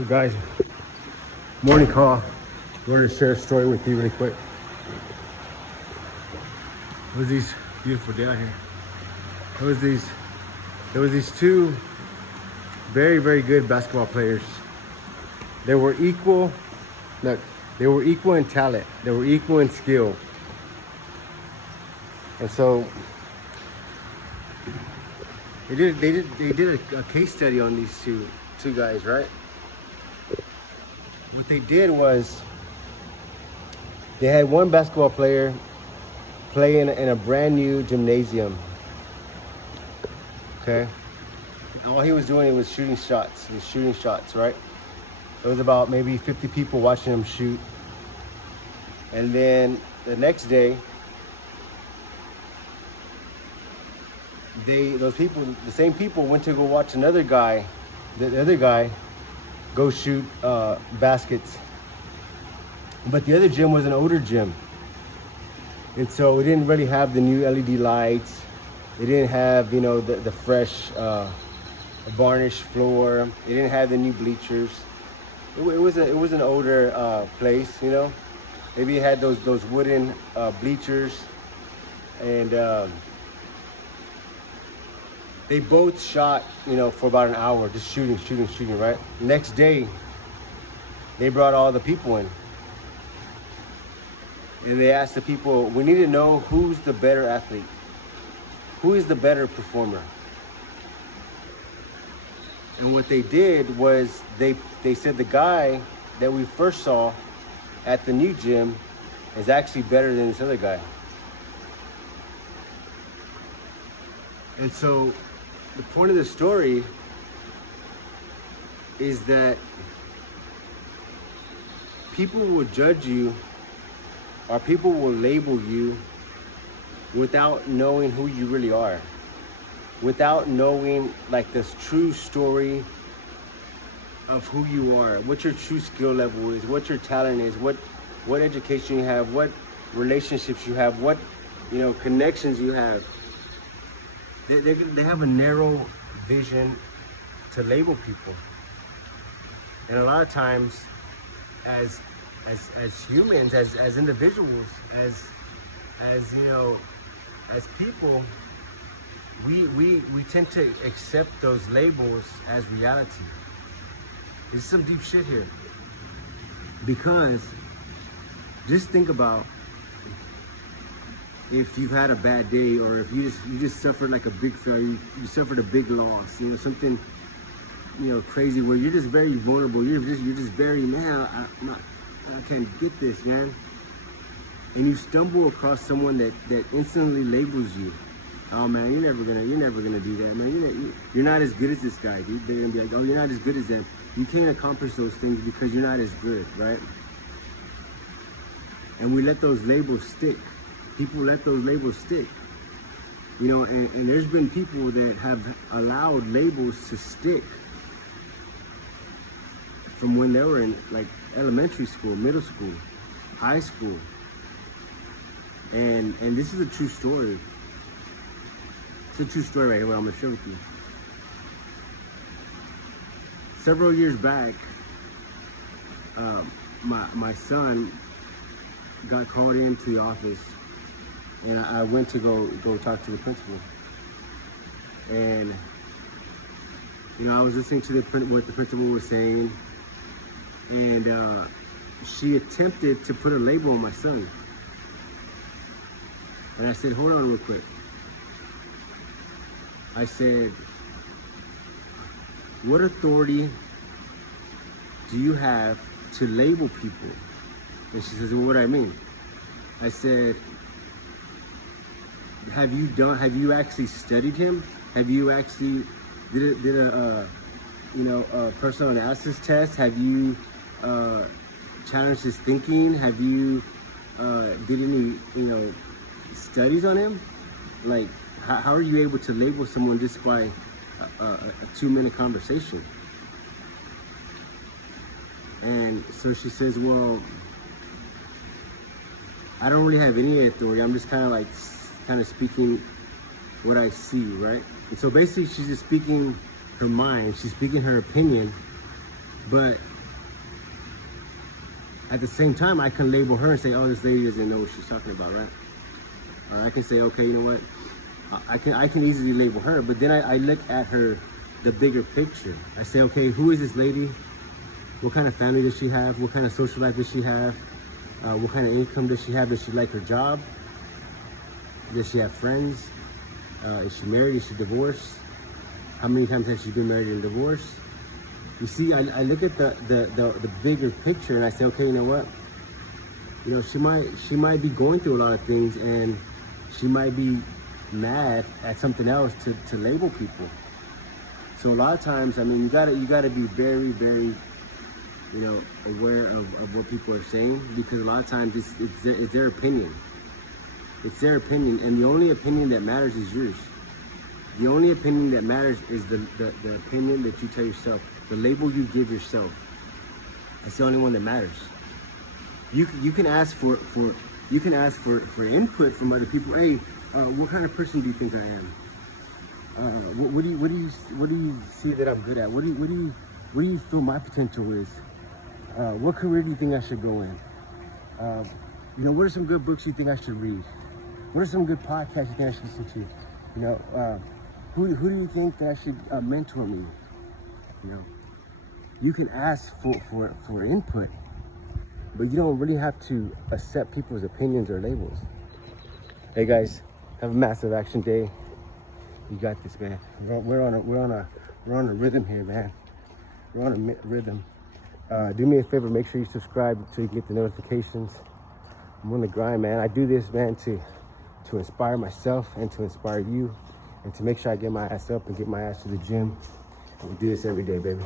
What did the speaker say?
So guys, morning call. Wanted to share a story with you really quick. It was these beautiful day out here. There was these two very, very good basketball players. They were equal. Look, they were equal in talent. They were equal in skill. And so they did a case study on these two guys, right? What they did was they had one basketball player play in a brand new gymnasium. Okay. And all he was doing was shooting shots. He was shooting shots, right? There was about maybe 50 people watching him shoot. And then the next day, the same people went to go watch another guy, the other guy, go shoot baskets. But the other gym was an older gym. And so it didn't really have the new LED lights. It didn't have, the fresh varnished floor. It didn't have the new bleachers. It was an older place, Maybe it had those wooden bleachers. And they both shot, for about an hour, just shooting, right? Next day, they brought all the people in. And they asked the people, we need to know who's the better athlete. Who is the better performer? And what they did was they said the guy that we first saw at the new gym is actually better than this other guy. And so the point of the story is that people will judge you, or people will label you without knowing who you really are, without knowing like this true story of who you are, what your true skill level is, what your talent is, what education you have, what relationships you have, what connections you have. They have a narrow vision to label people. And a lot of times as humans, as individuals, as people, we tend to accept those labels as reality. There's some deep shit here. Because just think about if you've had a bad day, or if you just suffered like a big failure, you suffered a big loss, something crazy where you're just very vulnerable. You're just very, man, I can't get this, man. And you stumble across someone that instantly labels you. Oh man, you're never gonna do that, man. You're not as good as this guy, dude. They're gonna be like, oh, you're not as good as them. You can't accomplish those things because you're not as good, right? And we let those labels stick. People let those labels stick. And there's been people that have allowed labels to stick from when they were in like elementary school, middle school, high school. And this is a true story. It's a true story right here, what I'm gonna share with you. Several years back, my son got called into the office, and I went to go talk to the principal. And I was listening to what the principal was saying, and she attempted to put a label on my son. And I said, hold on real quick. I said, what authority do you have to label people? And she says, well, what do I mean? I said, have you actually studied him? Have you actually did a personal analysis test? Have you challenged his thinking? Have you did any studies on him? Like, how are you able to label someone just by a 2-minute conversation? And so she says, well, I don't really have any authority. I'm just kind of speaking what I see, right? And so basically she's just speaking her mind. She's speaking her opinion. But At the same time, I can label her and say, oh, this lady doesn't know what she's talking about, right? Or I can say, okay, you know what? I can easily label her, but then I look at her, the bigger picture. I say, okay, who is this lady? What kind of family does she have? What kind of social life does she have? What kind of income does she have? Does she like her job? Does she have friends? Is she married? Is she divorced? How many times has she been married and divorced? You see, I look at the bigger picture and I say, okay, you know what? You know, she might be going through a lot of things, and she might be mad at something else to label people. So a lot of times, I mean, you gotta be very, very, you know, aware of what people are saying, because a lot of times it's their opinion. It's their opinion, and the only opinion that matters is yours. The only opinion that matters is the opinion that you tell yourself, the label you give yourself. That's the only one that matters. You can ask for input from other people. Hey, what kind of person do you think I am? What do you see that I'm good at? What do you feel my potential is? What career do you think I should go in? You know, what are some good books you think I should read? What are some good podcasts you think I should listen to? You know, who do you think that should mentor me? You know, you can ask for input, but you don't really have to accept people's opinions or labels. Hey guys, have a massive action day. You got this, man. We're on a rhythm here, man. We're on a rhythm. Do me a favor, make sure you subscribe so you can get the notifications. I'm on the grind, man. I do this, man, to inspire myself and to inspire you, and to make sure I get my ass up and get my ass to the gym. And we do this every day, baby.